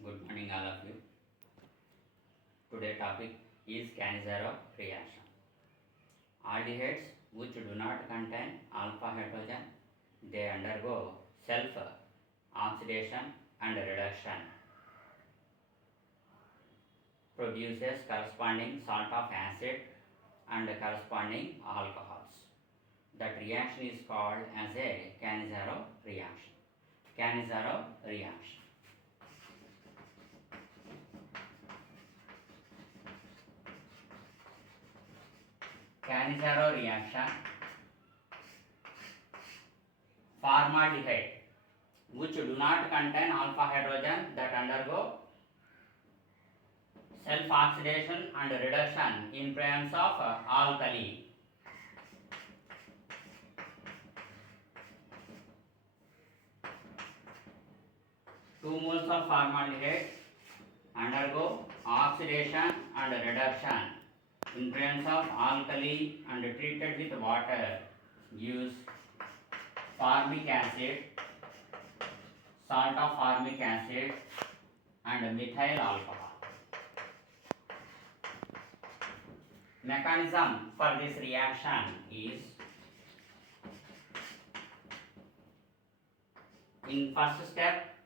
Good morning, all of you. Today topic is canizaro reaction. Aldehydes which do not contain alpha hydrogen, they undergo self oxidation and reduction, produces corresponding salt of acid and corresponding alcohols. That reaction is called as a canizaro reaction. Canizaro reaction. Canizaro reaction, formaldehyde which do not contain alpha hydrogen that undergo self oxidation and reduction in presence of alkali. Two moles of formaldehyde undergo oxidation and reduction in presence of alkali and treated with water gives formic acid, salt of formic acid and methyl alcohol. Mechanism for this reaction is, in first step,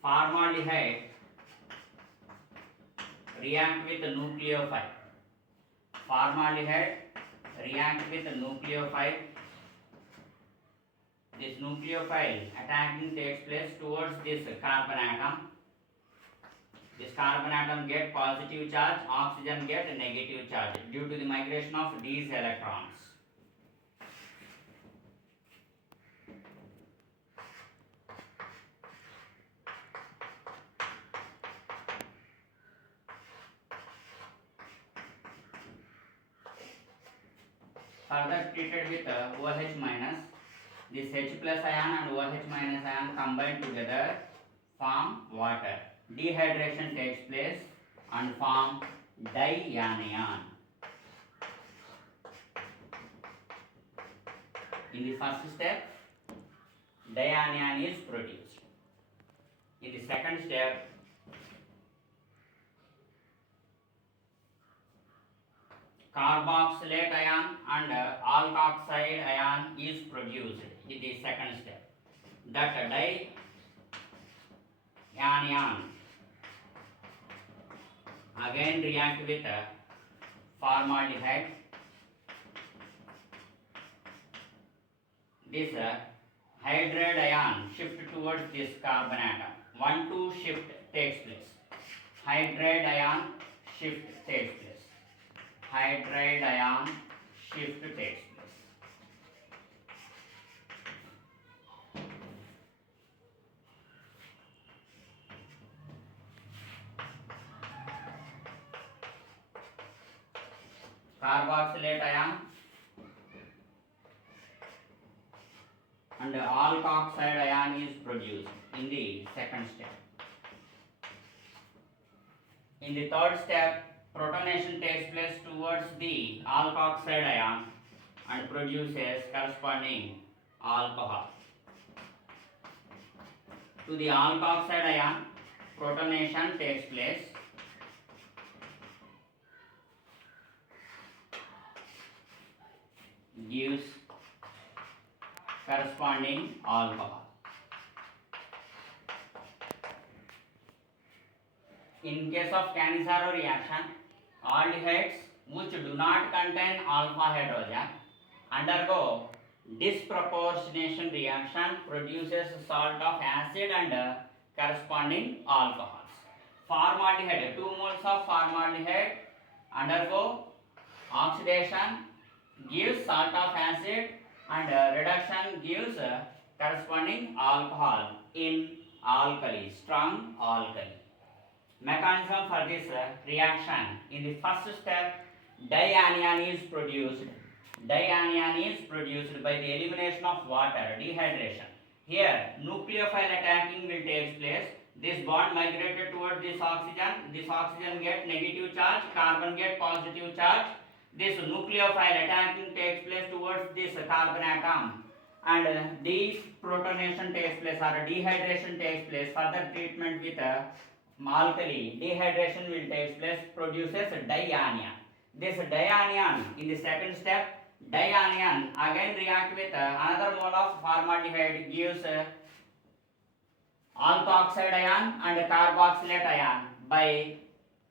formaldehyde react with nucleophile. Formaldehyde react with nucleophile. This nucleophile attacking takes place towards this carbon atom. This carbon atom get positive charge, oxygen get negative charge due to the migration of these electrons. Further treated with OH minus, this H plus ion and OH minus ion combine together form water. Dehydration takes place and form dianion. In the first step, dianion is produced. In the second step, carboxylate ion and alkoxide ion is produced in the second step. That dianion again react with formaldehyde. This hydride ion shift towards this carbon atom. 1-2 shift takes place. Hydride ion shift takes place. Hydride ion shift takes place. Carboxylate ion and alkoxide ion is produced in the second step. In the third step, protonation takes place towards the alkoxide ion and produces corresponding alcohol. To the alkoxide ion, protonation takes place. Gives corresponding alcohol. In case of canizaro reaction, aldehydes which do not contain alpha hydrogen undergo disproportionation reaction, produces salt of acid and corresponding alcohols. Formaldehyde, 2 moles of formaldehyde undergo oxidation, gives salt of acid and reduction gives corresponding alcohol in alkali, strong alkali. Mechanism for this reaction, in the first step, dianion is produced. Dianion is produced by the elimination of water, dehydration. Here, nucleophile attacking will take place. This bond migrated towards this oxygen. This oxygen get negative charge, carbon get positive charge. This nucleophile attacking takes place towards this carbon atom and deprotonation takes place or dehydration takes place. Further treatment with alkali, dehydration will take place, produces dianion. This dianion in the second step, dianion again react with another mole of formaldehyde, gives alkoxide ion and carboxylate ion by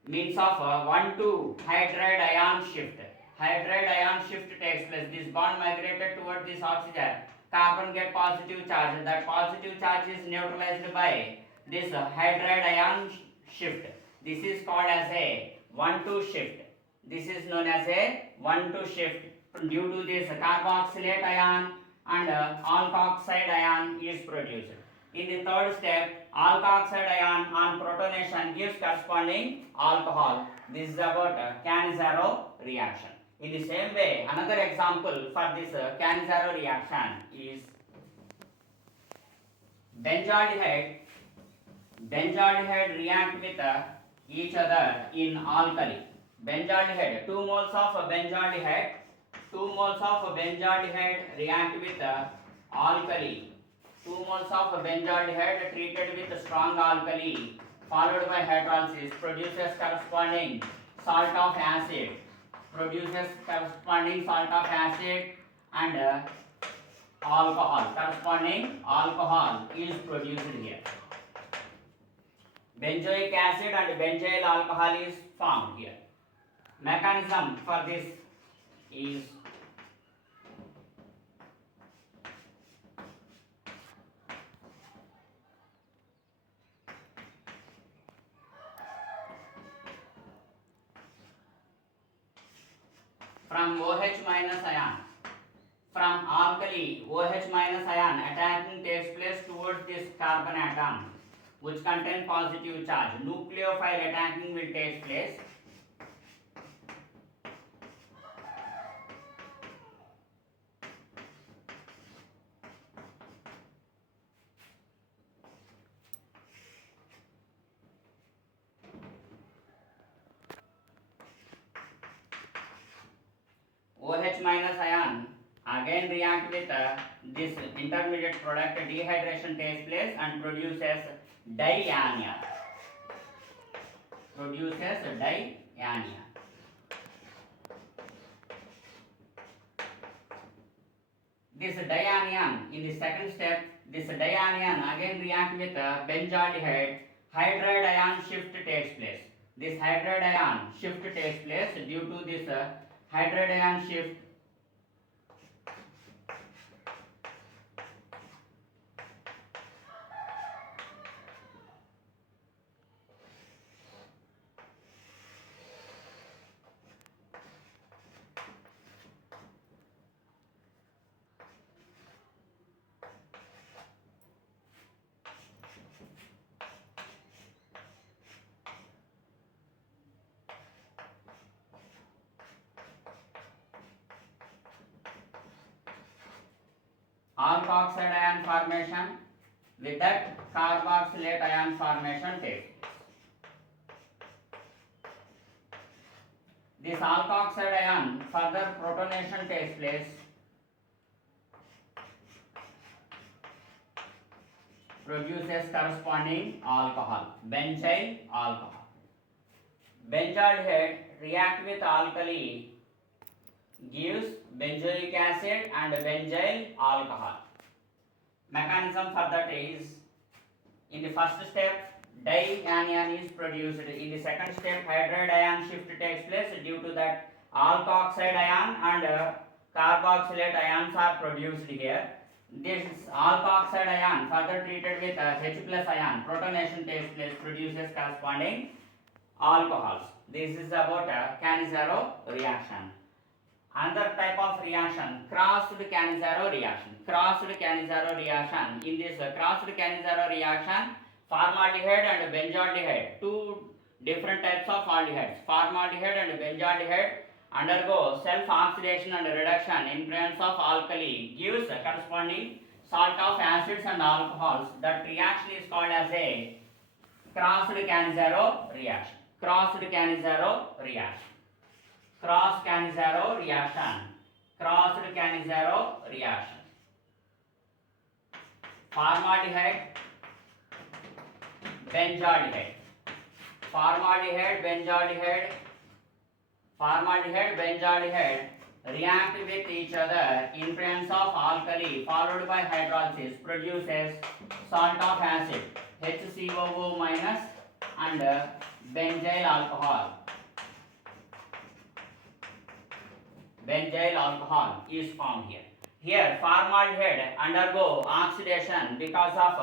means of 1 to hydride ion shift. Hydride ion shift takes place. This bond migrated towards this oxygen. Carbon get positive charge. That positive charge is neutralized by this hydride ion shift. This is called as a 1-2 shift. This is known as a 1-2 shift. Due to this carboxylate ion and alkoxide ion is produced. In the third step, alkoxide ion on protonation gives corresponding alcohol. This is about canizaro reaction. In the same way, another example for this canizaro reaction is benzaldehyde. Benzaldehyde react with each other in alkali. Benzaldehyde, 2 moles of benzaldehyde, 2 moles of benzaldehyde react with alkali. 2 moles of benzaldehyde treated with strong alkali followed by hydrolysis produces corresponding salt of acid. Produces corresponding salt of acid and alcohol. Corresponding alcohol is produced here. Benzoic acid and benzyl alcohol is formed here. Mechanism for this is from OH minus ion, from alkali OH minus ion attacking takes place towards this carbon atom which contain positive charge. Nucleophile attacking will take place. OH minus ion again react with this intermediate product, dehydration takes place and produces dianion. This dianion in the second step, this dianion again react with benzaldehyde. Hydride ion shift takes place. This hydride ion shift takes place due to this hydride ion shift. Alkoxide ion formation, with that carboxylate ion formation takes place. This alkoxide ion further protonation takes place. Produces corresponding alcohol, benzyl alcohol. Benzaldehyde react with alkali, gives benzoic acid and benzyl alcohol. Mechanism for that is, in the first step dianion is produced. In the second step hydride ion shift takes place. Due to that alkoxide ion and carboxylate ions are produced here. This alkoxide ion further treated with H plus ion, protonation takes place, produces corresponding alcohols. This is about canizaro reaction. Another type of reaction, crossed canizaro reaction. Crossed canizaro reaction. In this crossed canizaro reaction, formaldehyde and benzaldehyde, two different types of aldehydes, formaldehyde and benzaldehyde, undergo self-oxidation and reduction in presence of alkali, gives corresponding salt of acids and alcohols. That reaction is called as a crossed canizaro reaction. Crossed canizaro reaction. Cross canizaro reaction. Crossed canizaro reaction. formaldehyde, benzaldehyde, formaldehyde, benzaldehyde, formaldehyde, benzaldehyde react with each other in presence of alkali followed by hydrolysis produces salt of acid HCOO minus and benzyl alcohol. Benzyl alcohol is formed here. Here formaldehyde undergo oxidation because of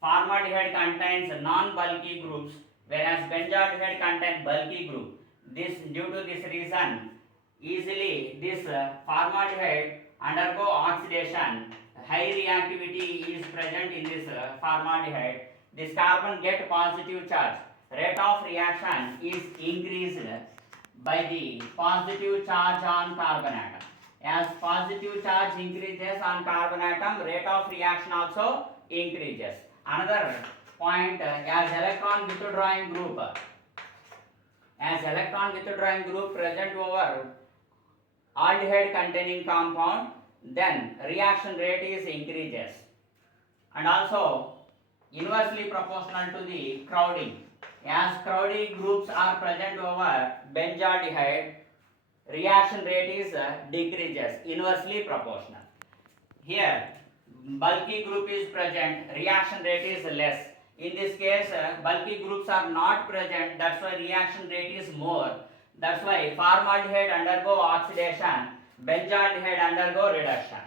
formaldehyde contains non-bulky groups whereas benzaldehyde contains bulky group. This due to this reason easily this formaldehyde undergo oxidation. High reactivity is present in this formaldehyde. This carbon get positive charge. Rate of reaction is increased by the positive charge on carbon atom. As positive charge increases on carbon atom, rate of reaction also increases. Another point, as electron withdrawing group present over aldehyde containing compound, then reaction rate is increases, and also inversely proportional to the crowding. As crowding groups are present over benzaldehyde, reaction rate is decreases, inversely proportional. Here bulky group is present, reaction rate is less. In this case bulky groups are not present, that's why reaction rate is more. That's why formaldehyde undergo oxidation, benzaldehyde undergo reduction.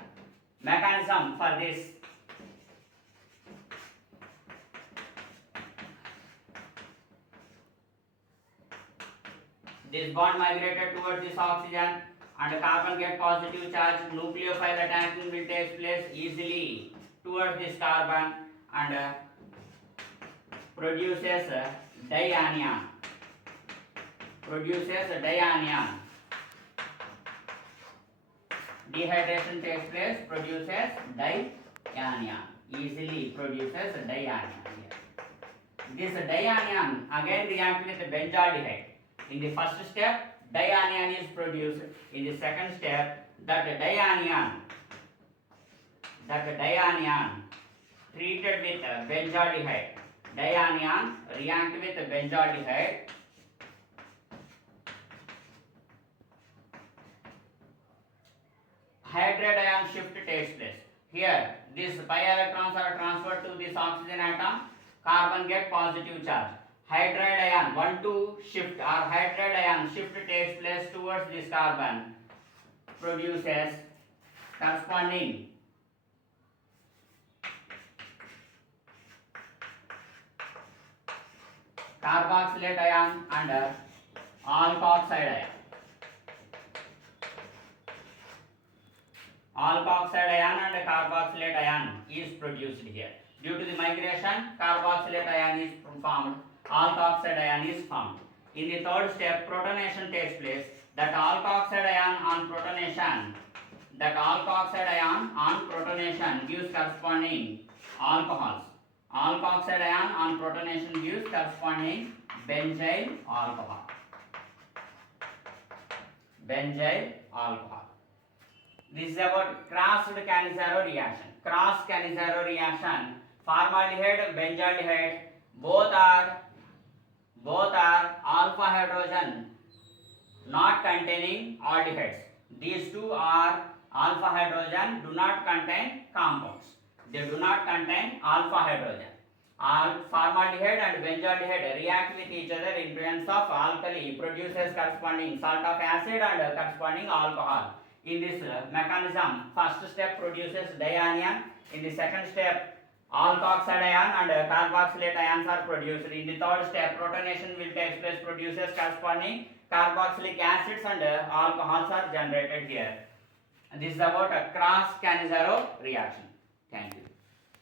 Mechanism for this: this bond migrated towards this oxygen and carbon get positive charge. Nucleophile attachment will take place easily towards this carbon and produces dianion. Dehydration takes place, produces dianion. Easily produces dianion here. This dianion again react with benzaldehyde. In the first step, dianion is produced. In the second step, that dianion treated with benzaldehyde. Dianion react with benzaldehyde. Hydride ion shift takes place. Here, these pi electrons are transferred to this oxygen atom. Carbon get positive charge. Hydride ion 1,2 shift or hydride ion shift takes place towards this carbon, produces corresponding carboxylate ion and alkoxide ion. Alkoxide ion and carboxylate ion is produced here. Due to the migration, carboxylate ion is formed, alkoxide ion is formed. In the third step, protonation takes place. That alkoxide ion on protonation gives corresponding alcohols. Alkoxide ion on protonation gives corresponding benzyl alcohol. This is about crossed canizaro reaction. Cross canizaro reaction. Formaldehyde, benzaldehyde, both are alpha hydrogen not containing aldehydes. These two are alpha hydrogen, do not contain compounds. They do not contain alpha hydrogen. Formaldehyde and benzaldehyde react with each other in presence of alkali, produces corresponding salt of acid and corresponding alcohol. In this mechanism, first step produces dianion. In the second step, alkoxide ion and carboxylate ions are produced. In the third step, protonation will take place, produces corresponding carboxylic acids and alcohols are generated here. And this is about a cross canizaro reaction. Thank you.